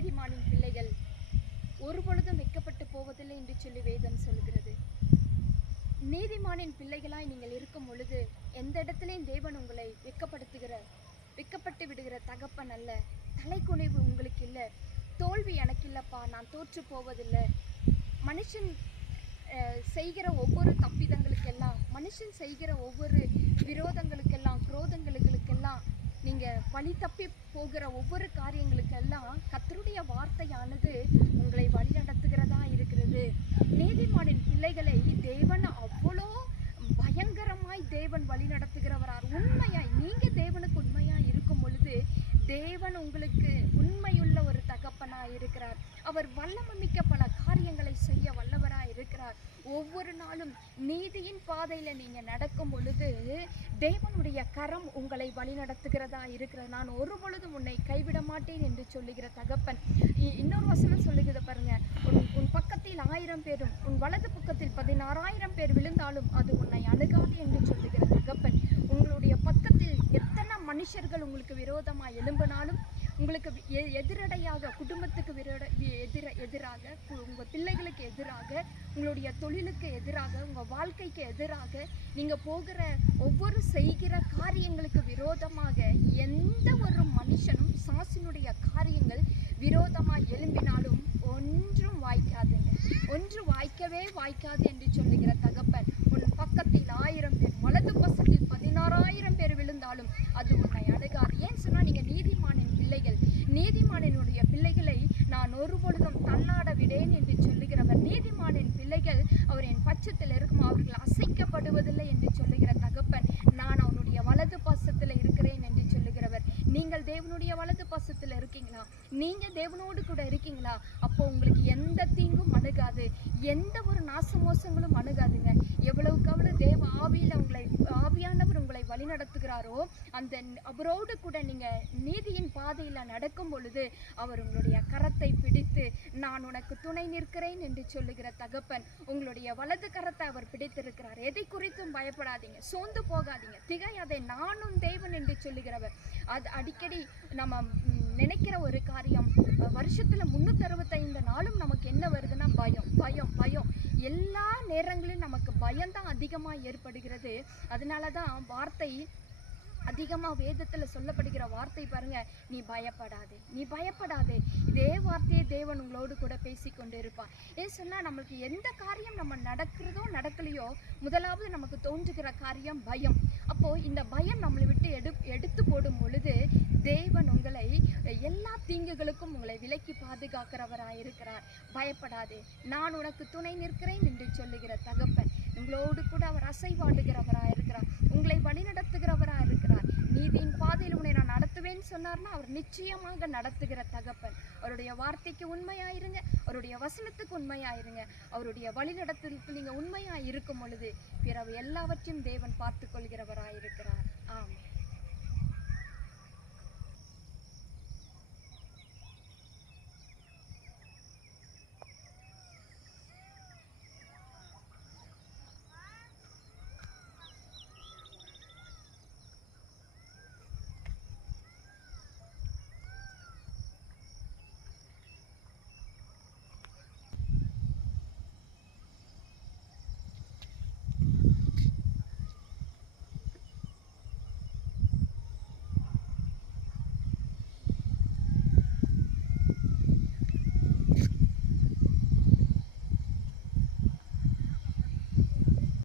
நீதிமானின் பிள்ளைகள் ஒருபொழுதும் வெட்கப்பட்டு போவதில்லை என்று சொல்லி வேதம் சொல்கிறது. நீதிமானின் பிள்ளைகளாய் நீங்கள் இருக்கும் பொழுது எந்த இடத்திலையும் தேவன் உங்களை வெட்கப்பட்டு விடுகிற தகப்பன் அல்ல. தலைக்குனிவு உங்களுக்கு இல்லை. தோல்வி எனக்கு இல்லைப்பா, நான் தோற்று போவதில்லை. மனுஷன் செய்கிற ஒவ்வொரு தப்பிதங்களுக்கெல்லாம், மனுஷன் செய்கிற ஒவ்வொரு விரோதங்களுக்கெல்லாம், குரோதங்களுக்கெல்லாம், நீங்கள் வழி தப்பி போகிற ஒவ்வொரு காரியங்களுக்கெல்லாம் கர்த்தருடைய வார்த்தையானது உங்களை வழி நடத்துகிறதா இருக்கிறது. நீதிமானின் பிள்ளைகளை தேவன் அவ்வளோ பயங்கரமாய் தேவன் வழி நடத்துகிறவரார். உண்மையாய் நீங்கள் தேவனுக்கு உண்மையாய் இருக்கும் பொழுது தேவன் உங்களுக்கு உண்மையுள்ள ஒரு தகப்பனாய் இருக்கிறார். அவர் வல்லமை மிக்க பல காரியங்களை செய்ய வல்லவராய் இருக்கிறார். ஒவ்வொரு நாளும் நீதியின் பாதையில் நீங்கள் நடக்கும் பொழுது தேவனுடைய கரம் உங்களை வழி நடத்துகிறதா இருக்கிறார். நான் ஒரு பொழுதும் உன்னை கைவிட மாட்டேன் என்று சொல்லுகிற தகப்பன். இன்னொரு வசனம் சொல்லுகிறது பாருங்க, உன் பக்கத்தில் 1000 பேரும் உன் வலது பக்கத்தில் 16,000 பேர் விழுந்தாலும் அது உன்னை அணுகாது என்று சொல்லுகிற தகப்பன். உங்களுடைய பக்கத்தில் எத்தனை மனுஷர்கள் உங்களுக்கு விரோதமாக எழும்பினாலும், உங்களுக்கு எதிரடையாக, குடும்பத்துக்கு எதிராக, உங்கள் பிள்ளைகளுக்கு எதிராக, உங்களுடைய தொழிலுக்கு எதிராக, உங்கள் வாழ்க்கைக்கு எதிராக, நீங்கள் போகிற ஒவ்வொரு செய்கிற காரியங்களுக்கு விரோதமாக எந்த ஒரு மனுஷனும் சாசினுடைய காரியங்கள் விரோதமாக எழும்பினாலும் ஒன்றும் வாய்க்காதுங்க. ஒன்று வாய்க்காது என்று சொல்லுகிற தகப்பன். உன் பக்கத்தில் 1000 பேர், வலது பக்கத்தில் 16,000 பேர் விழுந்தாலும் அது உன்னை அணுகாது. ஏன் சொன்னால் நீங்கள் நீதிமானின் பிள்ளைகள். நீதிமானினுடைய பிள்ளைகளை நான் ஒரு பொழுதும் தள்ளாட விடேன் என்று சொல்லுகிறவர். நீதிமானின் பிள்ளைகள் அவர் என் பட்சத்தில் இருக்கும், அவர்கள் அசைக்கப்படுவதில்லை என்று சொல்லுகிற தகப்பன். நான் அவனுடைய வலது பாசத்தில் இருக்கிறேன் என்று சொல்லுகிறவர். நீங்கள் தேவனுடைய வலது பாசத்தில் இருக்கீங்களா? நீங்கள் தேவனோடு கூட இருக்கீங்களா? அப்போ உங்களுக்கு எந்த தீங்கும் அணுகாது, எந்த ஒரு நாசமோசங்களும் அணுகாதுங்க. எவ்வளவுக்கு அவ்வளவு தேவ ஆவியானவர் உங்களை வழி நடத்துகிறாரோ அந்த அவரோடு கூட நீங்கள் நீதியின் பாதையில் நடக்கும் பொழுது அவர் உங்களுடைய கரத்தை பிடித்து நான் உனக்கு துணை நிற்கிறேன் என்று சொல்லுகிற தகப்பன். உங்களுடைய வலது கரத்தை அவர் பிடித்திருக்கிறார். எதை குறித்தும் பயப்படாதீங்க, சோர்ந்து போகாதீங்க, திகையாதே, நானும் தேவன் என்று சொல்லுகிறவர். அது அடிக்கடி நம்ம நினைக்கிற ஒரு காரியம். வருஷத்துல 365 நாளும் நமக்கு என்ன வருதுன்னா பயம். எல்லா நேரங்களிலும் நமக்கு பயம்தான் அதிகமாக ஏற்படுகிறது. அதனாலதான் வார்த்தை அதிகமாக வேதத்தில் சொல்லப்படுகிற வார்த்தை பாருங்க, நீ பயப்படாதே. இதே வார்த்தையை தேவன் உங்களோடு கூட பேசி கொண்டு இருப்பார். ஏன் சொன்னால் நம்மளுக்கு எந்த காரியம் நம்ம நடக்கிறதோ நடக்கலையோ முதலாவது நமக்கு தோன்றுகிற காரியம் பயம். அப்போது இந்த பயம் நம்மளை விட்டு எடுத்து போடும் பொழுது தேவன் உங்களை எல்லா தீங்குகளுக்கும் உங்களை விலக்கி பாதுகாக்கிறவராக இருக்கிறார். பயப்படாதே, நான் உனக்கு துணை நிற்கிறேன் என்று சொல்லுகிற தகப்பன். உங்களோடு கூட அவர் அசைவாடுகிறவராக இருக்கிறார். உங்களை வழி நடத்துகிறவராக இருக்கிறார். நீதியின் பாதையில் உன்னை நான் நடத்துவேன்னு சொன்னார்னா அவர் நிச்சயமாக நடத்துகிற தகப்பன். அவருடைய வார்த்தைக்கு உண்மையாயிருங்க, அவருடைய வசனத்துக்கு உண்மையாயிருங்க. அவருடைய வழி நடத்துதலுக்கு நீங்கள் உண்மையாக இருக்கும் பொழுது பிறகு எல்லாவற்றையும் தேவன் பார்த்து கொள்கிறவராக இருக்கிறார். ஆமாம்.